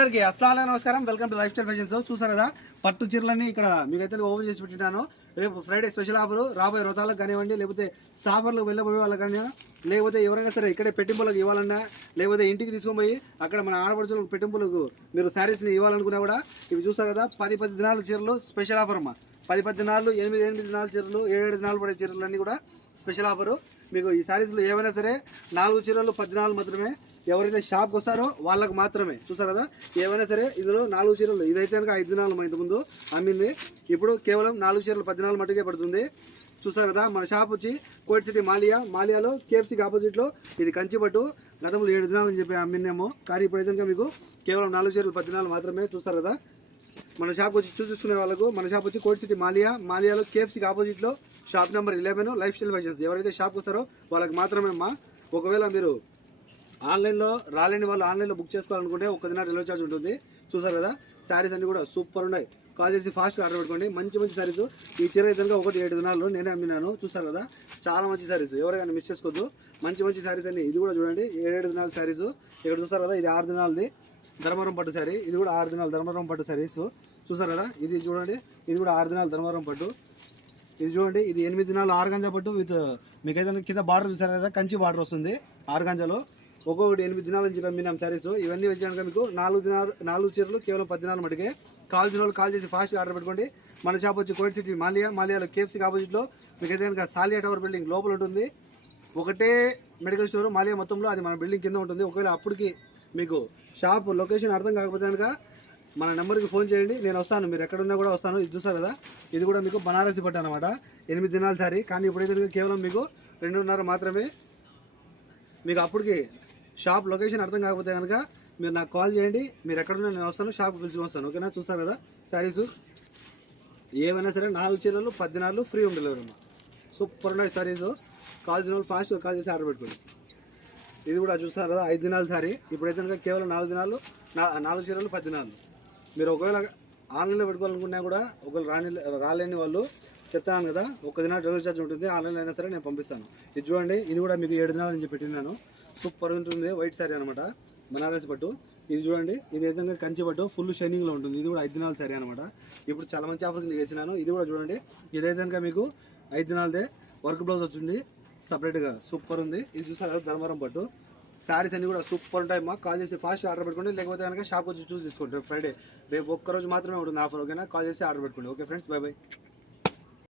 అందరికీ అస్సలాము నమస్కారం. Welcome to life style fashions. చూసారు కదా పట్టు చీరలన్నీ ఇక్కడ మీకైతే ఓపెన్ చేసి పెట్టినాను. రేపు ఫ్రైడే స్పెషల్ ఆఫర్ రాబోయే వ్రతాలకు కానివ్వండి, లేకపోతే సాఫర్లు వెళ్ళబోయే వాళ్ళకి కానీ, లేకపోతే ఎవరైనా సరే ఇక్కడే పెట్టింపులకు ఇవ్వాలన్నా, లేకపోతే ఇంటికి తీసుకొని పోయి అక్కడ మన ఆడపడుచులకు పెట్టింపులకు మీరు శారీస్ని ఇవ్వాలనుకున్నా కూడా ఇవి చూసారు కదా 10 దినాల చీరలు స్పెషల్ ఆఫర్ అమ్మా. 10 దినాలు 8 దినాల చీరలు 7 దినాలు పడే చీరలన్నీ కూడా స్పెషల్ ఆఫరు. మీకు ఈ శారీస్లో ఏమైనా సరే 4 చీరలు 10 దినాలు మాత్రమే. ఎవరైతే షాప్కి వస్తారో వాళ్ళకు మాత్రమే. చూసారు కదా ఏమైనా సరే ఇందులో 4 చీరలు. ఇదైతే కనుక 5 దినాలు ఇంతకుముందు అమ్మింది, ఇప్పుడు కేవలం 4 చీరలు 10 దినాలు మట్టుకే పడుతుంది. చూసారు కదా మన షాప్ వచ్చి కోట్ సిటీ మాలియాలో కేఎఫ్సీకి ఆపోజిట్లో. ఇది కంచిపట్టు. గతంలో 7 దినాలు అని చెప్పి అమ్మినేమో, కానీ ఇప్పుడైతే కనుక మీకు కేవలం 4 చీరలు 10 దినాలు మాత్రమే. చూసారు కదా మన షాప్ వచ్చి చూసుకునే వాళ్ళకు మన షాప్ వచ్చి కోట్ సిటీ మాలియాలో కేఎఫ్సీకి ఆపోజిట్లో shop number 11 life style fashions. ఎవరైతే షాప్కి వస్తారో వాళ్ళకి మాత్రమే అమ్మా. ఒకవేళ మీరు ఆన్లైన్లో రాలేని వాళ్ళు ఆన్లైన్లో బుక్ చేసుకోవాలనుకుంటే 1 దిన డెలివరీ ఛార్జ్ ఉంటుంది. చూసారు కదా శారీస్ అన్ని కూడా సూపర్ ఉన్నాయి. కాల్ చేసి ఫాస్ట్గా ఆర్డర్ పెట్టుకోండి. మంచి శారీస్. ఈ చీర అయితే 7 దినాల్లో నేనే అమ్మినాను. చూసారు కదా చాలా మంచి శారీస్. ఎవరైనా మిస్ చేసుకోవద్దు. మంచి శారీస్ అన్ని. ఇది కూడా చూడండి 7 దినాల శారీస్. ఇక్కడ చూసారు కదా ఇది 6 దినాలది ధర్మవరం పట్టు శారీ. ఇది కూడా 6 దినాలు ధర్మవరం పట్టు శారీస్. చూసారు కదా ఇది చూడండి, ఇది కూడా 6 దినాలు ధర్మవరం పట్టు. ఇది చూడండి ఇది 8 దినాలు ఆర్గాంజా పట్టు విత్ మీకైతే కింద బార్డర్ చూసారు కదా కంచి బార్డర్ వస్తుంది ఆర్గాంజాలో. ఒక్కొక్కటి 8 దినాల నుంచి పంపినాం శారీస్. ఇవన్నీ వచ్చాక మీకు 4 చీరలు కేవలం 10 దినాలు మటుకే. కావాల్సిన వాళ్ళు కాల్ చేసి ఫాస్ట్గా ఆర్డర్ పెట్టుకోండి. మన షాప్ వచ్చి కోట్ సిటీ మాలియాలో కేఎఫ్సీకి ఆపోజిట్లో మీకైతే కనుక సాలియా టవర్ బిల్డింగ్ లోపల ఉంటుంది. ఒకటే మెడికల్ స్టోర్ మాలియా మొత్తంలో, అది మన బిల్డింగ్ కింద ఉంటుంది. ఒకవేళ అప్పటికి మీకు షాప్ లొకేషన్ అర్థం కాకపోతే కనుక మన నెంబర్కి ఫోన్ చేయండి, నేను వస్తాను. మీరు ఎక్కడున్నా కూడా వస్తాను. ఇది చూసారు కదా ఇది కూడా మీకు బనారసి పట్టు అనమాట. 8 దినాల సారీ, కానీ ఇప్పుడైతే కేవలం మీకు 2.5 మాత్రమే. మీకు అప్పటికి షాప్ లొకేషన్ అర్థం కాకపోతే కనుక మీరు నాకు కాల్ చేయండి. మీరు ఎక్కడున్నా నేను వస్తాను, షాప్ పిలిచి వస్తాను. ఓకేనా? చూస్తారు కదా శారీస్ ఏమైనా సరే 4 చీరలు 10 దినాలు ఫ్రీ హోమ్ డెలివరీ అమ్మా. సూపర్ ఉన్నాయి శారీస్. కాల్ చేసిన వాళ్ళు ఫాస్ట్ కాల్ చేసి ఆర్డర్ పెట్టుకోండి. ఇది కూడా చూస్తారు కదా 5 దినాల సారీ. ఇప్పుడైతే కనుక కేవలం 4 దినాలు 4 చీరలు 10 దినాలు. మీరు ఒకవేళ ఆన్లైన్లో పెట్టుకోవాలనుకున్నా కూడా ఒకవేళ రాలేని వాళ్ళు చెప్తాను కదా 1 దిన డెలివరీ ఛార్జ్ ఉంటుంది. ఆన్లైన్లో అయినా సరే నేను పంపిస్తాను. ఇది చూడండి ఇది కూడా మీకు 7 దినాల నుంచి పెట్టినాను. సూపర్ ఉంటుంది. వైట్ శారీ అనమాట, బనారసి పట్టు. ఇది చూడండి ఇది ఏదైనా కంచి పట్టు ఫుల్ షైనింగ్లో ఉంటుంది. ఇది కూడా 5 దినాల శారీ అనమాట. ఇప్పుడు చాలా మంచి ఆఫర్ కింద వేసినాను. ఇది కూడా చూడండి ఇదైతే కనుక మీకు 5 దినాలదే వర్క్ బ్లౌజ్ వచ్చింది సపరేట్గా. సూపర్ ఉంది. ఇది చూసారు ధర్మవరం పట్టు. శారీస్ అన్ని కూడా సూపర్ ఉంటాయి. మాకు కాల్ చేసి ఫాస్ట్ ఆర్డర్ పెట్టుకోండి. లేకపోతే కనుక షాప్ వచ్చి చూసి తీసుకోండి. ఫ్రైడే రేపు ఒక్కరోజు మాత్రమే ఉంటుంది ఆఫర్. ఓకేనా? కాల్ చేసి ఆర్డర్ పెట్టుకోండి. Okay friends, by by.